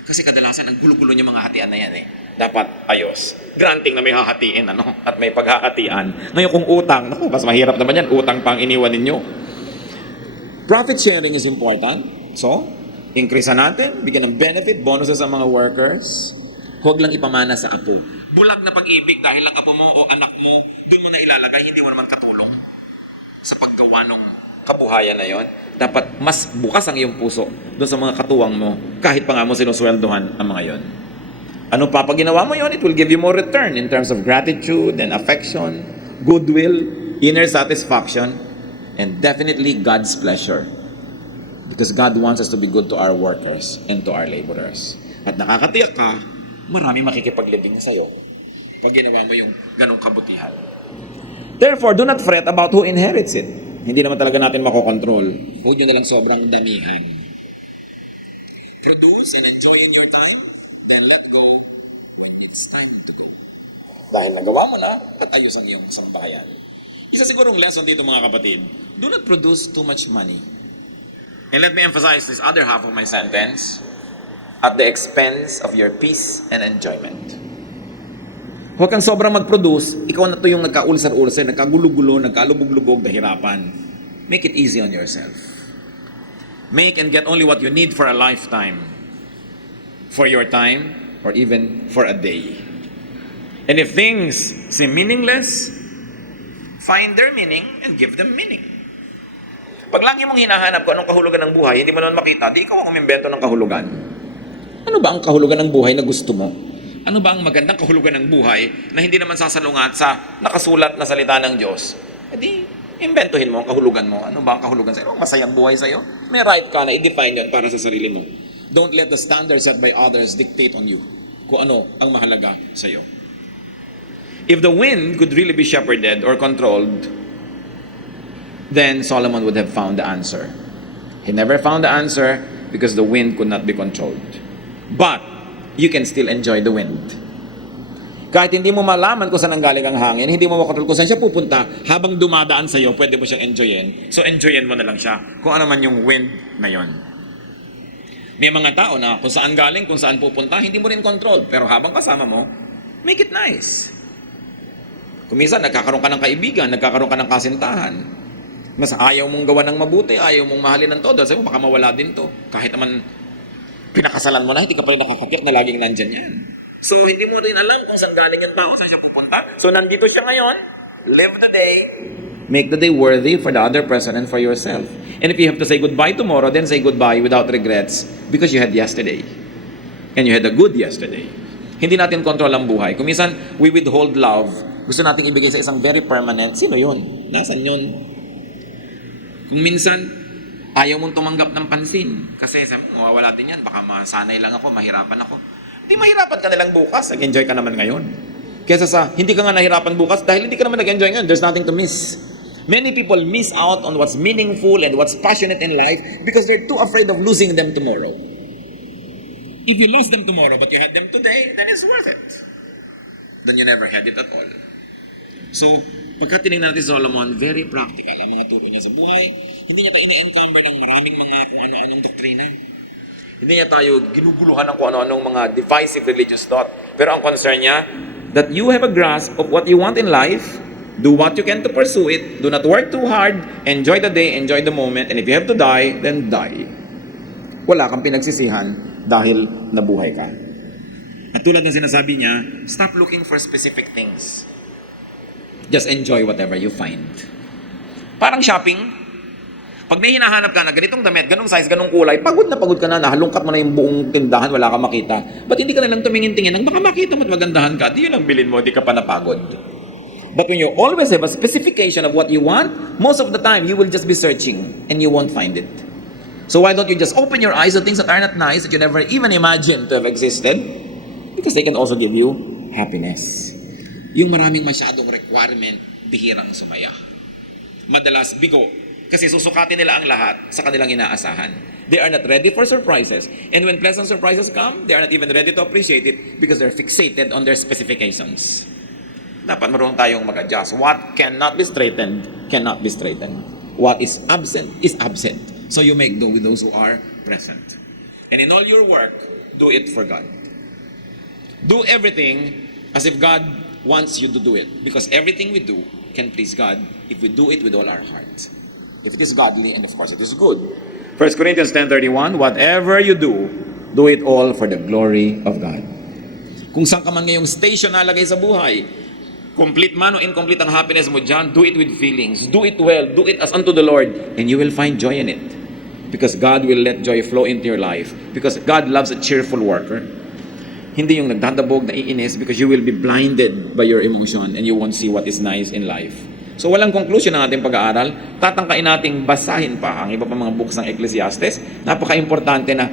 Kasi kadalasan, ang gulo-gulo nyo mga hatian na yan Dapat ayos. Granting na may hahatiin, at may paghahatian. Ngayon kung utang, mas mahirap naman yan, utang pang iniwan ninyo. Profit sharing is important. So, increase natin, bigyan ng benefit, bonuses sa mga workers. Huwag lang ipamana sa apo. Bulag na pag-ibig dahil lang apo mo o anak mo, doon mo na ilalagay, hindi mo naman katulong sa paggawa ng kabuhayan na yon. Dapat mas bukas ang iyong puso doon sa mga katuwang mo, kahit pa nga mo sinusweldohan ang mga yon. Ano pa pag ginawa mo yon, it will give you more return in terms of gratitude and affection, goodwill, inner satisfaction, and definitely God's pleasure. Because God wants us to be good to our workers and to our laborers. At nakakatiyak ka, marami makikipaglibing sa'yo pag ginawa mo yung ganong kabutihan. Therefore, do not fret about who inherits it. Hindi naman talaga natin makokontrol. Huwag nyo nalang sobrang damihan. Produce and enjoy in your time, then let go when it's time to go. Dahil nagawa mo na, at ayos ang iyong sambahayan. Isa sigurong lesson dito mga kapatid, do not produce too much money. And let me emphasize this other half of my sentence, at the expense of your peace and enjoyment. Huwag kang sobrang mag-produce, ikaw na to yung nagkaulsar-ulsar, nagkagulo-gulo, nagkalubog-lubog, nahirapan. Make it easy on yourself. Make and get only what you need for a lifetime, for your time, or even for a day. And if things seem meaningless, find their meaning and give them meaning. Pag lagi mong hinahanap kung anong kahulugan ng buhay, hindi mo naman makita, di ikaw ang umimbento ng kahulugan. Ano ba ang kahulugan ng buhay na gusto mo? Ano ba ang magandang kahulugan ng buhay na hindi naman sasalungat sa nakasulat na salita ng Diyos? E di, imbentohin mo ang kahulugan mo. Ano ba ang kahulugan sa'yo? Masayang buhay sa'yo? May right ka na i-define yun para sa sarili mo. Don't let the standards set by others dictate on you kung ano ang mahalaga sa'yo. If the wind could really be shepherded or controlled, then Solomon would have found the answer. He never found the answer because the wind could not be controlled. But you can still enjoy the wind. Kahit hindi mo malaman kung saan ang galing ang hangin, hindi mo makontrol kung saan siya pupunta, habang dumadaan sa iyo, pwede mo siyang enjoyin. So enjoyin mo na lang siya, kung ano man yung wind na yon. May mga tao na kung saan galing, kung saan pupunta, hindi mo rin control. Pero habang kasama mo, make it nice. Kung minsan, nagkakaroon ka ng kaibigan, nagkakaroon ka ng kasintahan, mas ayaw mong gawa ng mabuti, ayaw mong mahalin ng todo, sabi mo, baka mawala din to. Kahit naman pinakasalan mo na, hindi ka pa rin nakakatiyak na laging nandyan yan. So, hindi mo rin alam kung saan galing yung tao, saan siya pupunta. So, nandito siya ngayon. Live the day. Make the day worthy for the other person and for yourself. And if you have to say goodbye tomorrow, then say goodbye without regrets because you had yesterday. And you had a good yesterday. Hindi natin control ang buhay. Kung minsan, we withhold love. Gusto nating ibigay sa isang very permanent. Sino yun? Nasaan yun? Kung minsan, ayaw mong tumanggap ng pansin. Kasi mawawala din yan. Baka masanay lang ako, mahirapan ako. Hindi mahirapan ka na lang bukas. Nag-enjoy ka naman ngayon. Kesa sa, hindi ka nga nahirapan bukas dahil hindi ka naman nag-enjoy ngayon. There's nothing to miss. Many people miss out on what's meaningful and what's passionate in life because they're too afraid of losing them tomorrow. If you lost them tomorrow but you had them today, then it's worth it. Then you never had it at all. So, pagka tinignan natin Solomon, very practical ang mga turo niya sa buhay. Hindi niya tayo ini-encumber ng maraming mga kung ano-anong doktrina. Hindi niya tayo ginuguluhan ng kung ano-anong mga divisive religious thought. Pero ang concern niya, that you have a grasp of what you want in life, do what you can to pursue it, do not work too hard, enjoy the day, enjoy the moment, and if you have to die, then die. wala kang pinagsisihan dahil nabuhay ka. At tulad ng sinasabi niya, stop looking for specific things. Just enjoy whatever you find. Parang shopping. Pag may hinahanap ka na ganitong damit, ganong size, ganong kulay, pagod ka na, nahalungkat mo na yung buong tindahan, wala kang makita. Ba't hindi ka na lang tumingin-tingin? Ang baka makita mo at magandahan ka, di yun ang bilin mo, di ka pa napagod. But when you always have a specification of what you want, most of the time, you will just be searching and you won't find it. So why don't you just open your eyes to things that are not nice, that you never even imagined to have existed? Because they can also give you happiness. Yung maraming masyadong requirement, bihirang sumaya. Madalas bigo, kasi susukatin nila ang lahat sa kanilang inaasahan. They are not ready for surprises. And when pleasant surprises come, they are not even ready to appreciate it because they're fixated on their specifications. Dapat marunong tayong mag-adjust. What cannot be straightened, cannot be straightened. What is absent, is absent. So you make do with those who are present. And in all your work, do it for God. Do everything as if God wants you to do it. Because everything we do can please God if we do it with all our heart. If it is godly, and of course it is good. 1 Corinthians 10:31, whatever you do it all for the glory of God. Kung saan ka man ngayong station nalagay sa buhay, complete man o incomplete ang happiness mo dyan, do it with feelings. Do it well. Do it as unto the Lord. And you will find joy in it. Because God will let joy flow into your life. Because God loves a cheerful worker. Hindi yung nagdadabog, naiinis, because you will be blinded by your emotion and you won't see what is nice in life. So walang conclusion ng ating pag-aaral. Tatangkain nating basahin pa ang iba pa mga books ng Ecclesiastes. Napaka-importante na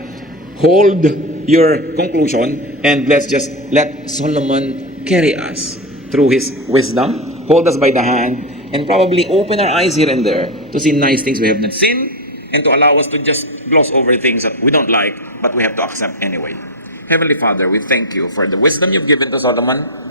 hold your conclusion and let's just let Solomon carry us through his wisdom, hold us by the hand, and probably open our eyes here and there to see nice things we have not seen and to allow us to just gloss over things that we don't like but we have to accept anyway. Heavenly Father, we thank you for the wisdom you've given to Solomon.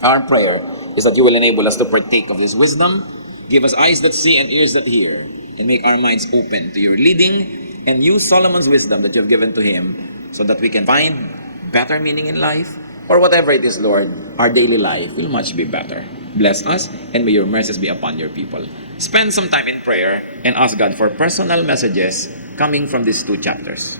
Our prayer is that you will enable us to partake of this wisdom, give us eyes that see and ears that hear, and make our minds open to your leading, and use Solomon's wisdom that you have given to him so that we can find better meaning in life, or whatever it is, Lord, our daily life will much be better. Bless us, and may your mercies be upon your people. Spend some time in prayer and ask God for personal messages coming from these two chapters.